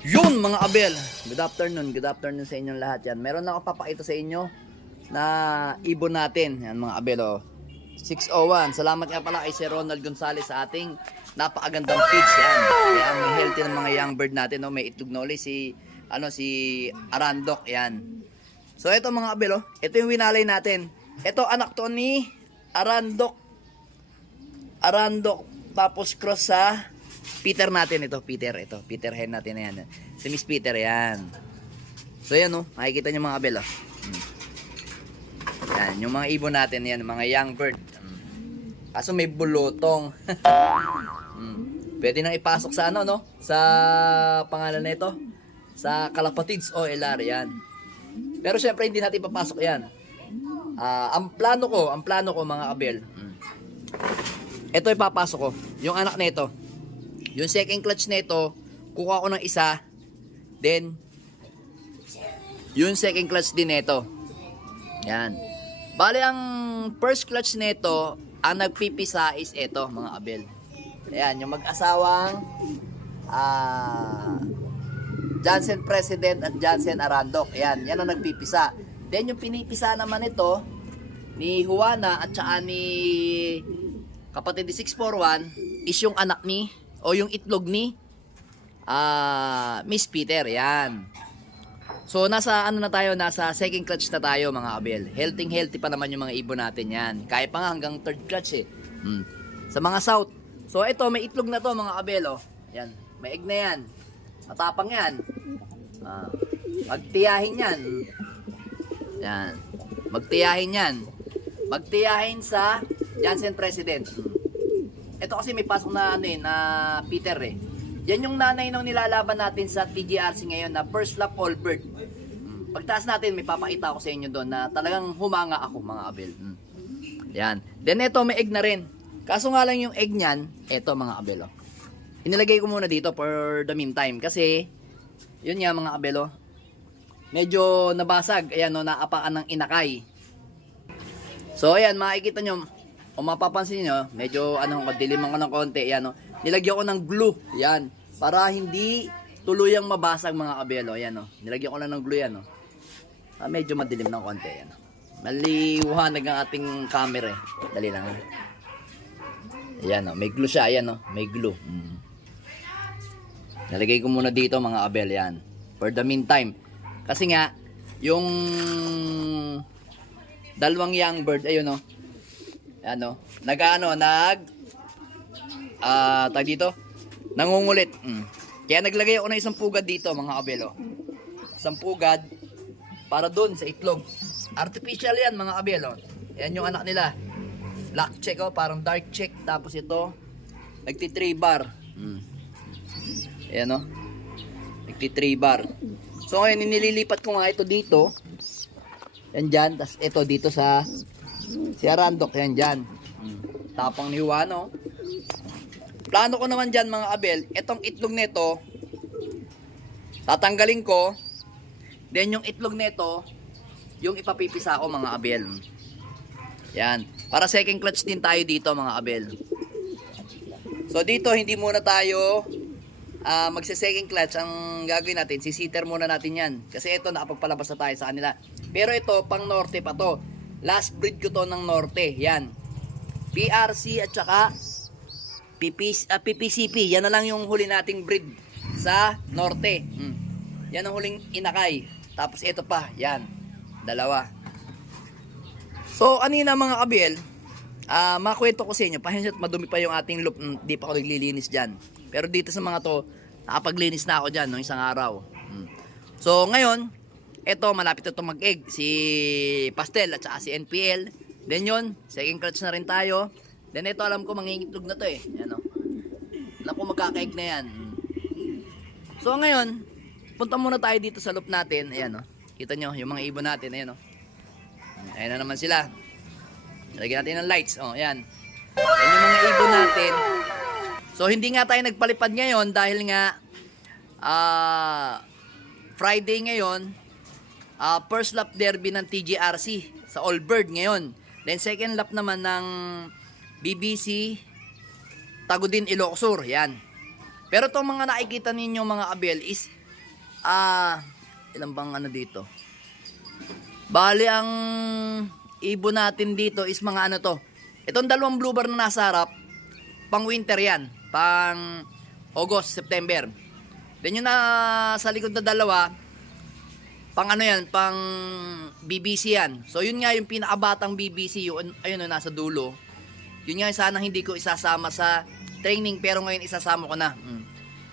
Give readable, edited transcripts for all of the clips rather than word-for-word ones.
Yun mga abel, good afternoon sa inyong lahat yan. Meron na ako papakita sa inyo na ibon natin, yan mga abel oh. 601, salamat nga pala kay Sir Ronald Gonzales sa ating napakagandang feeds yan. Kaya ang healthy ng mga young bird natin, oh. May itlog na ulit si Arandok yan. So ito mga abel oh, ito yung winalay natin. Ito anak to ni Arandok, tapos cross sa Peter natin ito, Peter hen natin na yan. Si Miss Peter yan. So yan oh, makikita nyo mga abel oh. Yan, yung mga ibon natin yan, mga young bird. Kaso may bulutong. Pwede nang ipasok sa ano no? Sa pangalan nito, sa Kalapatids o LR yan. Pero syempre hindi natin papasok yan. Ang plano ko mga abel. Ito ipapasok ko, yung anak nito. Yung second clutch nito, kukuha ko ng isa. Then, yung second clutch din nito. Yan. Bale, ang first clutch nito, ang nagpipisa is ito, mga abel. Ayan, yung mag-asawang Johnson President at Johnson Arandok. Ayan, yan ang nagpipisa. Then, yung pinipisa naman ito, ni Juana at saka ni kapatid ni 641, is yung anak ni o yung itlog ni Miss Peter. Yan. So nasa ano na tayo, nasa second clutch na tayo mga abel. Healthy pa naman yung mga ibon natin yan. Kaya pa nga hanggang third clutch eh. Sa mga south. So ito may itlog na to mga abel oh. Yan. May egg na yan. Matapang yan. Magtiyahin yan. Yan. Magtiyahin yan. Magtiyahin sa Johnson President. Ito kasi may pasok na na Peter eh. Yan yung nanay nung nilalaban natin sa TGRC ngayon na first lap all bird. Pagtaas natin may papakita ko sa inyo doon na talagang humanga ako mga abel. Yan. Then ito may egg na rin. Kaso nga lang yung egg niyan, ito mga abel oh. Inilagay ko muna dito for the meantime kasi yun nga mga abel oh. Medyo nabasag, ayan oh, naapaan ng inakay. So ayan makikita nyo. Kung mapapansin nyo, medyo diliman ko ng konti, yan o. Nilagyan ko ng glue, yan. Para hindi tuluyang mabasag mga kabelo, yan o. Nilagyan ko lang ng glue yan o. Medyo madilim ng konti, yan o. Maliwanag ang ating camera eh. Dali lang. Yan o, may glue siya, yan o. May glue. Nalagay ko muna dito mga abel, yan. For the meantime. Kasi nga, yung dalawang young bird, ayun o. Ano, tag dito, nangungulit. Kaya naglagay ako ng isang pugad dito mga abelo. Isang pugad para doon sa itlog. Artificial yan mga abelo. Yan yung anak nila. Black check oh, parang dark check. Tapos ito, nagti 3 bar. Ayan oh, nagti 3 bar. So ngayon, nililipat ko nga ito dito. Yan dyan, tas ito dito sa si Arandok, yan dyan. Tapang ni Juano. Plano ko naman dyan mga abel, itong itlog nito tatanggalin ko. Then yung itlog nito yung ipapipisa ko mga abel. Yan. Para second clutch din tayo dito mga abel. So dito hindi muna tayo magse-second clutch. Ang gagawin natin, sisiter muna natin yan. Kasi ito nakapagpalabas na tayo sa kanila. Pero ito pang norte pa to. Last breed ko to ng norte. Yan. PRC at saka PPCP. Yan na lang yung huli nating breed sa norte. Yan ang huling inakay. Tapos ito pa. Yan. Dalawa. So, anina mga kabel, makwento ko sa inyo. Pahinsya't madumi pa yung ating loop. Di pa ako naglilinis dyan. Pero dito sa mga to, nakapaglinis na ako dyan no, isang araw. So, ngayon, ito, malapit ito mag-egg. Si Pastel at saka si NPL. Then yun, second clutch na rin tayo. Then ito, alam ko mangingitlog na to eh. Yan o. Alam ko magkaka-egg na yan. So ngayon, punta muna tayo dito sa loop natin. Ayan o. Kita nyo, yung mga ibon natin. Ayan o. Ayan na naman sila. Lagyan natin ng lights. O, ayan. Ayan yung mga ibon natin. So hindi nga tayo nagpalipad ngayon dahil nga Friday ngayon. First lap derby ng TGRC sa All Bird ngayon. Then second lap naman ng BBC Tagudin Ilocos Sur. Yan. Pero itong mga nakikita ninyo mga abel is Ilan bang ano dito? Bali, ang ibon natin dito is mga ano to. Itong dalawang blue bar na nasa harap, pang winter yan. Pang August, September. Then yung nasa likod na dalawa, pang ano yan, pang BBC yan. So yun nga yung pinakabatang BBC, yun, ayun nasa dulo. Yun nga yung sana hindi ko isasama sa training, pero ngayon isasama ko na.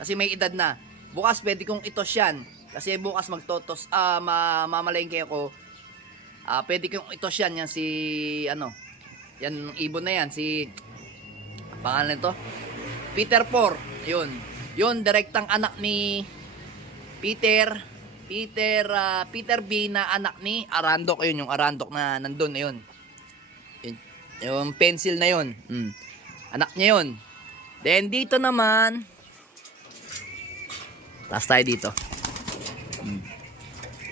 Kasi may edad na. Bukas pwede kong itos yan. Kasi bukas magtotos, mamalengke ako. Pwede kong itos yan, yan si, ano, yan ibon na yan, si, pangalan nito? Peter Por, yun. Yun, direktang anak ni Peter B na anak ni Arandok. Yun, yung Arandok na nandun, yun. Yung pencil na yun. Anak niya yun. Then, dito naman, taas tayo dito.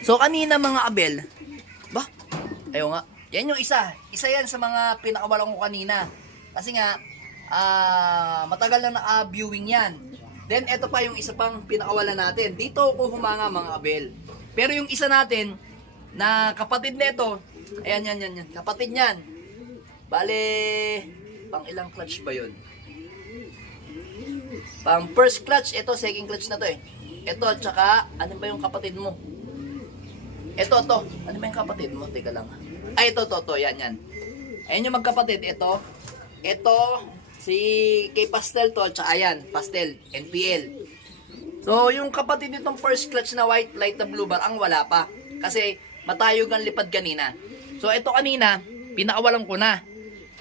So, kanina mga abel, ba? Ayaw nga. Yan yung isa. Isa yan sa mga pinakawalan ko kanina. Kasi nga, matagal na naka-viewing yan. Then, ito pa yung isa pang pinakawalan natin. Dito ako humanga mga abel. Pero yung isa natin, na kapatid nito, ayan, yan. Kapatid niyan. Bale, pang ilang clutch ba yun? Pang first clutch, ito, second clutch na to eh. Ito, tsaka, ano ba yung kapatid mo? Ito, to. Ano ba yung kapatid mo? Teka lang. Ay, ito, yan. Ayan yung magkapatid. Ito, si kay Pastel to, tsaka ayan, Pastel, NPL. So, yung kapatid nitong first clutch na white light na blue bar, ang wala pa. Kasi, matayog ang lipad kanina. So, ito kanina, pinakawalan ko na.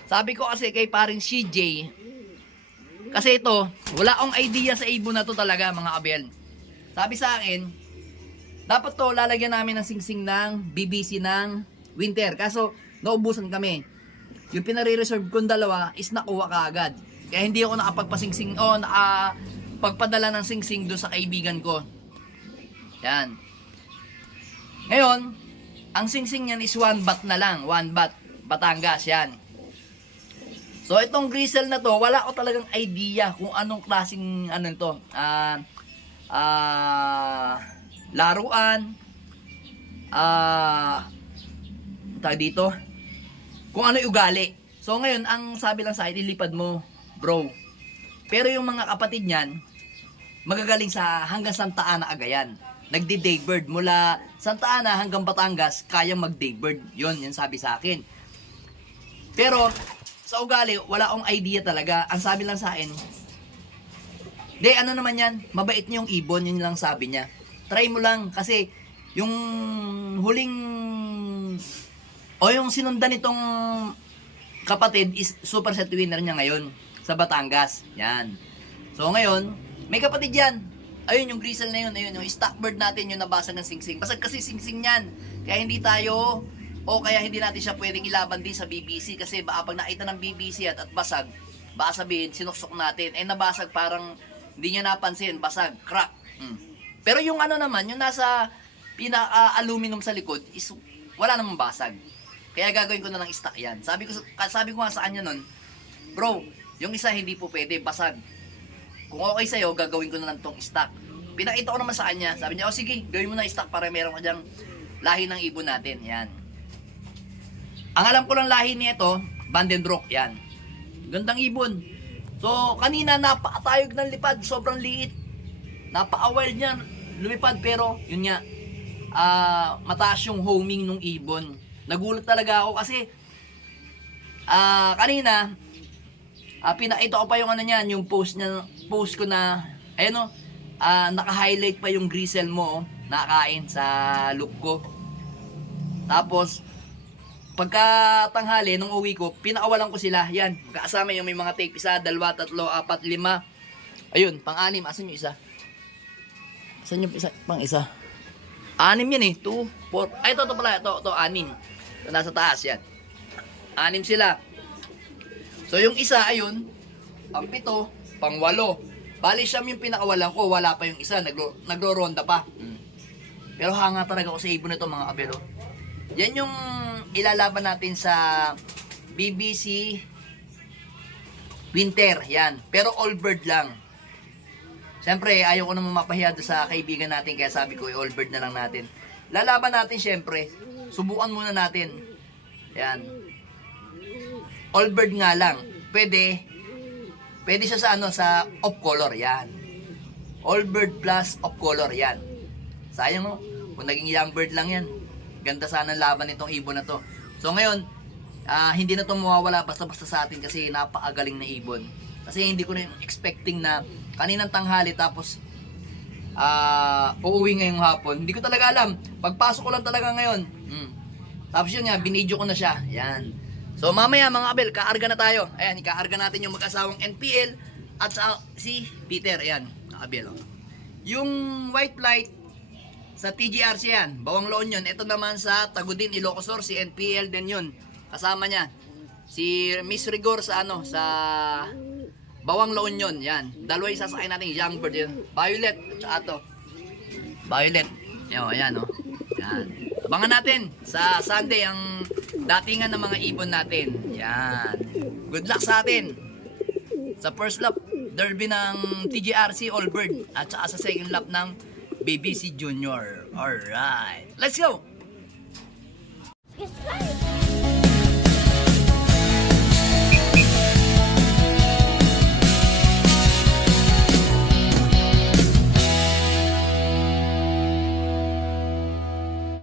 Sabi ko kasi kay paring CJ, kasi ito, wala akong idea sa ibon na to talaga, mga abel. Sabi sa akin, dapat to lalagyan namin ng singsing ng BBC ng winter. Kaso, naubusan kami. Yung pinare-reserve kong dalawa is nakuha kaagad. Kaya hindi ako nakapagpasingsing o nakapagpadala ng singsing doon sa kaibigan ko. Yan. Ngayon, ang singsing niyan is 1 bat na lang. 1 bat. Batangas yan. So, itong gristle na to, wala ko talagang idea kung anong klaseng ano ito. Laruan. Tawag dito. Kung ano yung ugali. So ngayon, ang sabi lang sa akin, ilipad mo, bro. Pero yung mga kapatid niyan, magagaling sa hanggang Santa Ana, Agayan. Nagdi-daybird mula Santa Ana hanggang Batangas, kaya mag-daybird. Yun sabi sa akin. Pero sa ugali, wala akong idea talaga. Ang sabi lang sa akin, ano naman yan, mabait niyo yung ibon, yun lang sabi niya. Try mo lang kasi yung huling yung sinundan nitong kapatid is super set winner niya ngayon sa Batangas. Yan. So ngayon, may kapatid yan. Ayun yung gristle na yun, ayun yung stockbird natin yung nabasag ng singsing. Basag kasi singsing yan. Kaya hindi natin siya pwedeng ilaban din sa BBC kasi baka pag nakita ng BBC at basag, baka sabihin sinuksok natin. Nabasag parang hindi niya napansin, basag, crack. Pero yung ano naman, yung nasa pinaka-aluminum sa likod is wala namang basag. Kaya gagawin ko na lang stock yan. Sabi ko nga sa kanya nun, bro, yung isa hindi po pwede, basag. Kung okay sa'yo, gagawin ko na lang tong stock. Pinakita ko naman sa kanya. Sabi niya, sige, gawin mo na stock para meron ka dyang lahi ng ibon natin. Yan. Ang alam ko lang lahi nito, Vandenbroek. Yan. Gandang ibon. So, kanina napakatayog ng lipad. Sobrang liit. Napaka-wild niya lumipad. Pero, yun nga, mataas yung homing ng ibon. Nagulat talaga ako kasi kanina pinakita ko pa yung ano niyan, yung post ko na ayun naka-highlight pa yung gristle mo nakain sa loop ko. Tapos pagkatanghali nung uwi ko, pinakawalan ko sila. Yan, kasama yung may mga tape, 1, 2, 3, 4, 5. Ayun, pang-anim. Asan yung isa? Asan yung isa? Pang-isa? 6 yan eh. 2, 4. Ay, ito pala. Ito, 6. Nasa taas yan. 6 sila. So yung isa ayun, ang 7, pang 8. Bali siyam yung pinakawalan ko, wala pa yung isa, nagro-ronda pa. Pero hanga talaga ako sa ibon nito mga kabelo. Yan yung ilalaban natin sa BBC Winter, yan. Pero all bird lang. Siyempre, ayaw ko naman mapahiya doon sa kaibigan natin, kaya sabi ko, all bird na lang natin. Lalaban natin siyempre. Subukan muna natin. Yan. All bird nga lang. Pwede siya sa ano, sa off color. Yan. All bird plus off color. Yan. Sayang mo. Kung naging young bird lang yan. Ganda sana ang laban nitong ibon na to. So ngayon, hindi na to mawawala basta-basta sa atin kasi napakagaling na ibon. Kasi hindi ko na expecting na kaninang tanghali tapos uuwi ngayong hapon. Hindi ko talaga alam. Pagpasok ko lang talaga ngayon. Tapos yun nga, binidyo ko na siya. Yan. So mamaya mga kabel, kaarga na tayo. Ayan, ikaarga natin yung mag-asawang NPL at si Peter. Ayan, kabel. Oh. Yung white flight sa TGRC yan, Bawang Loon yun. Ito naman sa Tagudin, Ilocos Sur, si NPL din yun. Kasama niya. Si Miss Rigor sa ano, sa Bawang La Union, yan. Dalawa yung sasakay natin, young bird yun. Violet, at to. Violet. Yan, oh. Yan. Abangan natin sa Sunday ang datingan ng mga ibon natin. Yan. Good luck sa atin. Sa first lap, derby ng TGRC All Bird. At saka sa second lap ng BBC Junior. Alright. Let's go!